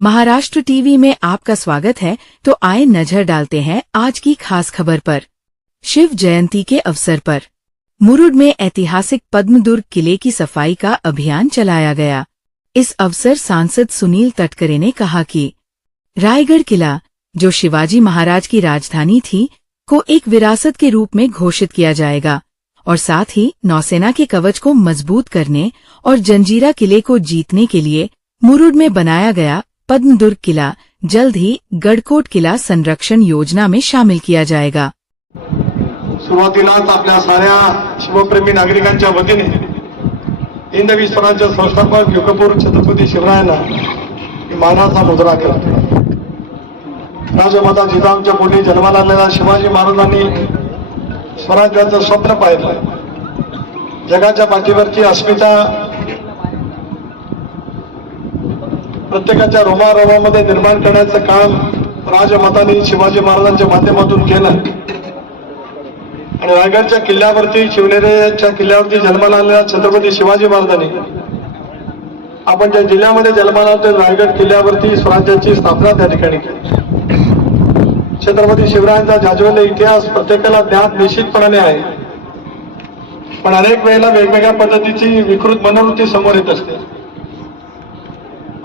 Maharashtra TV में आपका स्वागत है तो आए नज़र डालते हैं आज की खास खबर पर। शिव जयंती के अवसर पर। मुरुड में ऐतिहासिक पद्मदुर्ग किले की सफ़ाई का अभियान चलाया गया। इस अवसर सांसद सुनील तटकरे ने कहा कि रायगढ़ किला, जो शिवाजी महाराज की राजधानी थी, को एक विरासत के रूप में घोषित किया जाएगा, और साथ ही नौसेना के कवच को मज़बूत करने और जंजीरा किले को जीतने के लिए मुरुड में बनाया गया पद्मदुर्ग किला जल्द ही गडकोट किला संरक्षण योजना में शामिल किया जाएगा। सुरुवातीलाच आपल्या साऱ्या शिवप्रेमी नागरिकांच्या वतीने हिंदवी स्वराज्य संस्थापक युगपूर छत्रपती शिवरायांना मानाचा मुद्रा केला राजमाता जिजाऊच्या पोटी जन्माला आलेल्या शिवाजी महाराजांनी स्वराज्याचं स्वप्न पाहिलं. जगाच्या पाठीवरची अस्मिता प्रत्येकाच्या रोमारोमामध्ये निर्माण करण्याचं काम राजमातांनी शिवाजी महाराजांच्या माध्यमातून केलं. आणि रायगडच्या किल्ल्यावरती शिवनेरीच्या किल्ल्यावरती जन्माला आलेल्या छत्रपती शिवाजी महाराजांनी आपण ज्या जिल्ह्यामध्ये जन्माला आलो रायगड किल्ल्यावरती स्वराज्याची स्थापना त्या ठिकाणी केली. छत्रपती शिवरायांचा जाजवलेला इतिहास प्रत्येकाला ज्ञात निश्चितपणाने आहे. पण अनेक वेळेला वेगवेगळ्या पद्धतीची विकृत मनोवृत्ती समोर येत असते.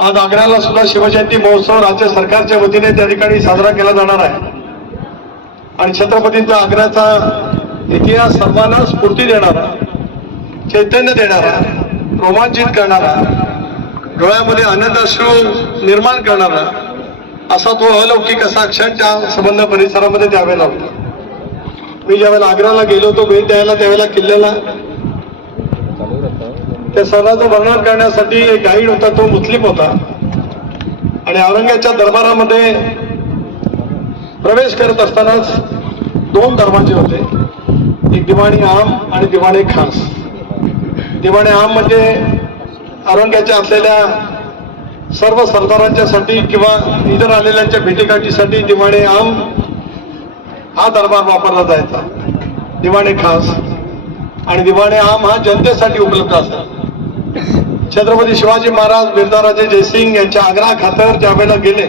आज आग्र्याला सुद्धा शिवजयंती महोत्सव राज्य सरकारच्या वतीने त्या ठिकाणी साजरा केला जाणार आहे. आणि छत्रपतींचा आग्र्याचा इतिहास सर्वांना स्फूर्ती देणारा चैतन्य देणारा रोमांचित करणारा डोळ्यामध्ये आनंदाश्रू निर्माण करणारा असा तो अलौकिक असा क्षण त्या संबंध परिसरामध्ये द्यावेला होता. मी ज्यावेळेला आग्र्याला गेलो होतो भेट द्यायला त्यावेळेला किल्ल्याला त्या सणाचं वर्णन करण्यासाठी एक गाईड होता तो मुस्लिम होता. आणि औरंगाच्या दरबारामध्ये प्रवेश करत असतानाच दोन धर्माचे होते. एक दिवाणी आम आणि दिवाणे खास. दिवाणी आम म्हणजे औरंगाच्या असलेल्या सर्व सरदारांच्यासाठी किंवा इतर आलेल्यांच्या भेटीगाठीसाठी दिवाणे आम हा दरबार वापरला जायचा. दिवाणे खास. आणि दिवाणे आम हा जनतेसाठी उपलब्ध असतात छत्रपती शिवाजी महाराज बिरदाराजे जयसिंग यांच्या आग्रा खातर ज्या वेळेला गेले.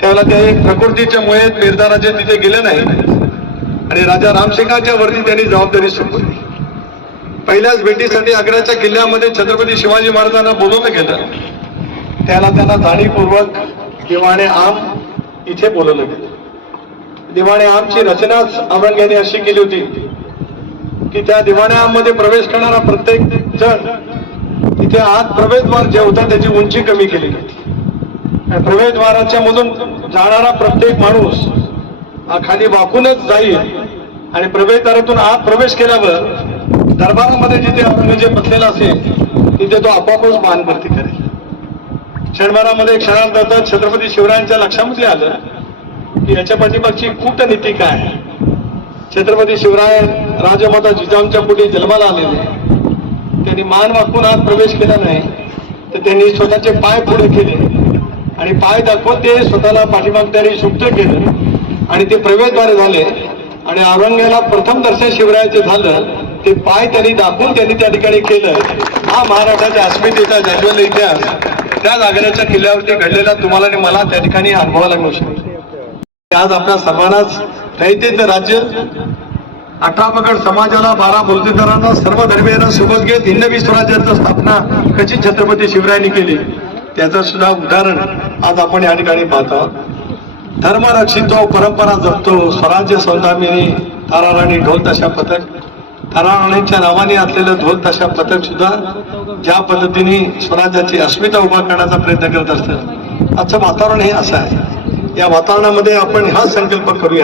त्यावेळेला ते प्रकृतीच्या मुळे बिरदाराजे तिथे गेले नाही. आणि राजा रामसिंगाच्या वरती त्यांनी जबाबदारी सोपवली. पहिल्याच भेटीसाठी आग्र्याच्या किल्ल्यामध्ये छत्रपती शिवाजी महाराजांना बोलवलं गेलं. त्याला त्यांना जाणीवपूर्वक दिवाणे आम इथे बोलवलं गेलं. दिवाणे आमची रचनाच औरंग्याने अशी केली होती की त्या दिवाण्यामध्ये प्रवेश करणारा प्रत्येक जण तिथे आत प्रवेशद्वार जे होता त्याची उंची कमी केली. होती प्रवेशद्वाराच्या मधून जाणारा प्रत्येक माणूस हा खाली वाकूनच जाईल. आणि प्रवेशद्वारातून आत प्रवेश केल्यावर दरबारामध्ये जिथे औरंगजेब बसलेला असेल तिथे तो आपोआपच मानभरती करेल. क्षणभरामध्ये क्षणार्धात छत्रपती शिवरायांच्या लक्षामध्ये आलं की याच्या पाठीमागची कूटनीती काय छत्रपती शिवराय राजमाता जिजामच्या पुढे जन्माला आलेले. त्यांनी मान वाकून आत प्रवेश केला नाही तर त्यांनी स्वतःचे पाय पुढे केले. आणि पाय दाखवून ते स्वतःला पाठीमाग त्यांनी सुप्त केलं. आणि ते प्रवेशद्वारे झाले. आणि औरंग्याला प्रथम दर्शन शिवरायाचे झालं. ते पाय त्यांनी दाखवून त्यांनी त्या ठिकाणी केलं. हा महाराष्ट्राच्या अस्मितेचा जाज्वल्य इतिहास त्या नागऱ्याच्या किल्ल्यावरती घडलेला तुम्हाला आणि मला त्या ठिकाणी अनुभवायला मिळू शकतो. आज आपल्या सर्वांनाच रहितेचं राज्य अठरा पगड समाजाला बारा मुर्तीदारांना सर्व धर्मीयांना सोबत घेत हिंदवी स्वराज्याची स्थापना कशी छत्रपती शिवरायांनी केली? त्याचं सुद्धा उदाहरण आज आपण या ठिकाणी पाहतो. धर्म रक्षितो परंपरा जपतो स्वराज्य सौदामिनी ताराराणी ढोल तशा पथक. ताराराणींच्या नावाने असलेलं ढोल तशा पथक सुद्धा ज्या पद्धतीने स्वराज्याची अस्मिता उभा करण्याचा प्रयत्न करत असतं. आजचं वातावरण हे असं आहे. या वातावरणामध्ये आपण हा संकल्प करूया.